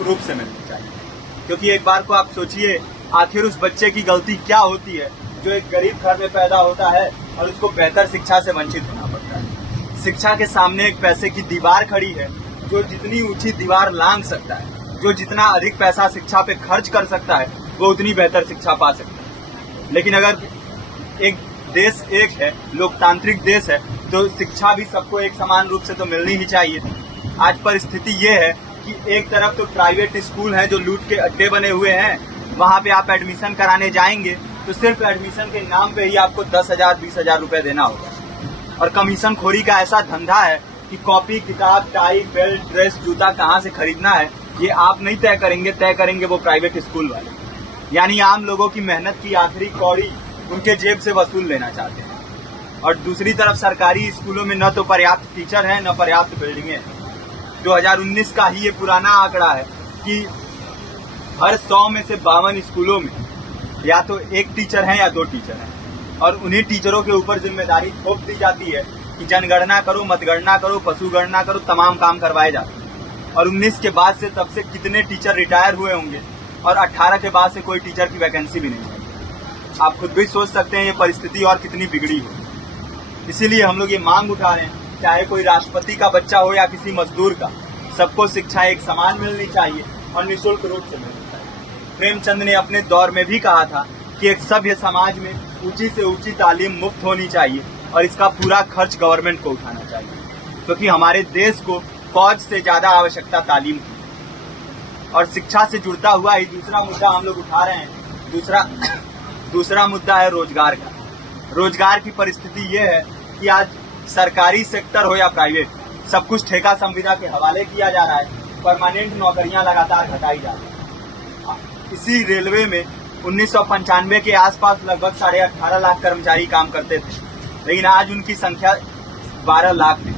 निःशुल्क रूप से मिलनी चाहिए। क्योंकि एक बार को आप सोचिए, आखिर उस बच्चे की गलती क्या होती है जो एक गरीब घर में पैदा होता है और उसको बेहतर शिक्षा से वंचित होना पड़ता है। शिक्षा के सामने एक पैसे की दीवार खड़ी है, जो जितनी ऊंची दीवार लांघ सकता है, जो जितना अधिक पैसा शिक्षा पे खर्च कर सकता है, वो उतनी बेहतर शिक्षा पा सकता है। लेकिन अगर एक देश एक है, लोकतांत्रिक देश है, तो शिक्षा भी सबको एक समान रूप से तो मिलनी ही चाहिए। आज परिस्थिति ये है कि एक तरफ तो प्राइवेट स्कूल हैं जो लूट के अड्डे बने हुए हैं, वहां पे आप एडमिशन कराने जाएंगे तो सिर्फ एडमिशन के नाम पे ही आपको 10,000 20,000 रुपए देना होगा। और कमीशन खोरी का ऐसा धंधा है कि कॉपी, किताब, टाई, बेल्ट, ड्रेस, जूता कहाँ से खरीदना है ये आप नहीं तय करेंगे वो प्राइवेट स्कूल वाले। यानी आम लोगों की मेहनत की आखिरी कौड़ी उनके जेब से वसूल लेना चाहते हैं। और दूसरी तरफ सरकारी स्कूलों में न तो पर्याप्त टीचर हैं, न पर्याप्त बिल्डिंगें हैं। 2019 का ही ये पुराना आंकड़ा है कि हर 100 में से 52 स्कूलों में या तो एक टीचर है या 2 टीचर हैं। और उन्हीं टीचरों के ऊपर जिम्मेदारी थोप दी जाती है कि जनगणना करो, मतगणना करो, पशुगणना करो, तमाम काम करवाए जाते हैं। और 19 के बाद से तब से कितने टीचर रिटायर हुए होंगे और 18 के बाद से कोई टीचर की वैकेंसी भी नहीं है। आप खुद भी सोच सकते हैं ये परिस्थिति और कितनी बिगड़ी हो। इसीलिए हम लोग ये मांग उठा रहे हैं, चाहे कोई राष्ट्रपति का बच्चा हो या किसी मजदूर का, सबको शिक्षा एक समान मिलनी चाहिए और निःशुल्क रूप से मिलनी चाहिए। प्रेमचंद ने अपने दौर में भी कहा था कि एक सभ्य समाज में ऊंची से ऊंची तालीम मुफ्त होनी चाहिए और इसका पूरा खर्च गवर्नमेंट को उठाना चाहिए, क्योंकि हमारे देश को फौज से ज्यादा आवश्यकता तालीम की। और शिक्षा से जुड़ता हुआ ही दूसरा मुद्दा हम लोग उठा रहे हैं। दूसरा मुद्दा है रोजगार का। रोजगार की परिस्थिति ये है कि आज सरकारी सेक्टर हो या प्राइवेट, सब कुछ ठेका संविदा के हवाले किया जा रहा है। परमानेंट नौकरियां लगातार घटाई जा रही है। इसी रेलवे में 1995 के आसपास लगभग 18.5 लाख कर्मचारी काम करते थे, लेकिन आज उनकी संख्या 12 लाख है।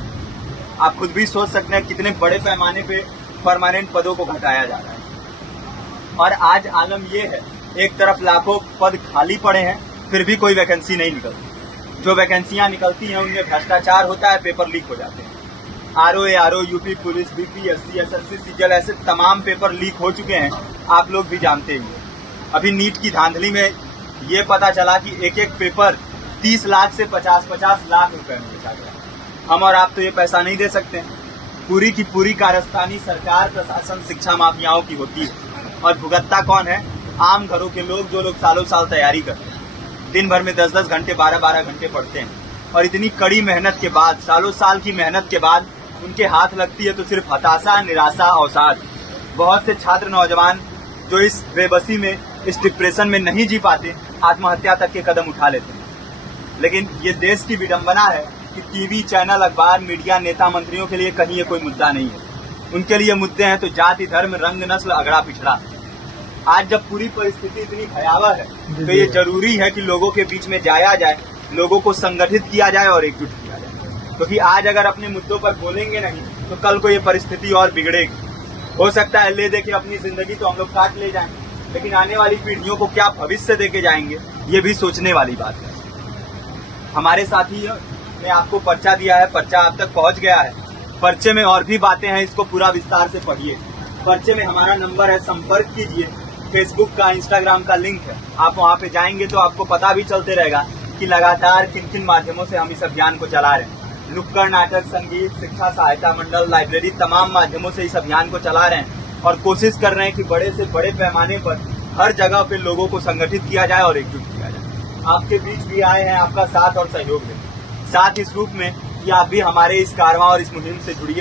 आप खुद भी सोच सकते हैं कितने बड़े पैमाने पे परमानेंट पदों को घटाया जा रहा है। और आज आलम ये है, एक तरफ लाखों पद खाली पड़े हैं, फिर भी कोई वैकेंसी नहीं निकलती। जो वैकेंसियां निकलती हैं उनमें भ्रष्टाचार होता है, पेपर लीक हो जाते हैं। RO, UP police, BPSC, SSC, CGL, ऐसे तमाम पेपर लीक हो चुके हैं, आप लोग भी जानते ही हैं। अभी नीट की धांधली में ये पता चला कि एक एक पेपर 30 लाख से 50-50 लाख रुपए में बेचा गया। हम और आप तो ये पैसा नहीं दे सकते। पूरी की पूरी कारस्तानी सरकार, प्रशासन, शिक्षा माफियाओं की होती है। और भुगतता कौन है? आम घरों के लोग, जो लोग सालों साल तैयारी करते हैं, दिन भर में 10-10 घंटे, 12-12 घंटे पढ़ते हैं। और इतनी कड़ी मेहनत के बाद, सालों साल की मेहनत के बाद उनके हाथ लगती है तो सिर्फ हताशा, निराशा, अवसाद। बहुत से छात्र, नौजवान जो इस बेबसी में, इस डिप्रेशन में नहीं जी पाते, आत्महत्या तक के कदम उठा लेते हैं। लेकिन ये देश की विडंबना है कि टीवी चैनल, अखबार, मीडिया, नेता, मंत्रियों के लिए कहीं ये कोई मुद्दा नहीं है। उनके लिए मुद्दे हैं तो जाति, धर्म, रंग, नस्ल, अगड़ा पिछड़ा। आज जब पूरी परिस्थिति इतनी भयावह है तो ये जरूरी है कि लोगों के बीच में जाया जाए, लोगों को संगठित किया जाए और एकजुट किया जाए। क्योंकि आज अगर अपने मुद्दों पर बोलेंगे नहीं तो कल को ये परिस्थिति और बिगड़ेगी। हो सकता है ले दे के अपनी जिंदगी तो हम लोग काट ले जाएं, लेकिन आने वाली पीढ़ियों को क्या भविष्य देके जाएंगे, ये भी सोचने वाली बात है। हमारे साथी ने आपको पर्चा दिया है, पर्चा आप तक पहुंच गया है। पर्चे में और भी बातें हैं, इसको पूरा विस्तार से पढ़िए। पर्चे में हमारा नंबर है, संपर्क कीजिए। फेसबुक का, इंस्टाग्राम का लिंक है, आप वहां पे जाएंगे तो आपको पता भी चलते रहेगा कि लगातार किन किन माध्यमों से हम इस अभियान को चला रहे हैं। नुक्कड़ नाटक, संगीत, शिक्षा सहायता मंडल, लाइब्रेरी, तमाम माध्यमों से इस अभियान को चला रहे हैं और कोशिश कर रहे हैं कि बड़े से बड़े पैमाने पर हर जगह पे लोगों को संगठित किया जाए और एकजुट किया जाए। आपके बीच भी आए हैं आपका साथ और सहयोग दें। साथ इस रूप में कि आप भी हमारे इस कारवां और इस मुहिम से जुड़िए।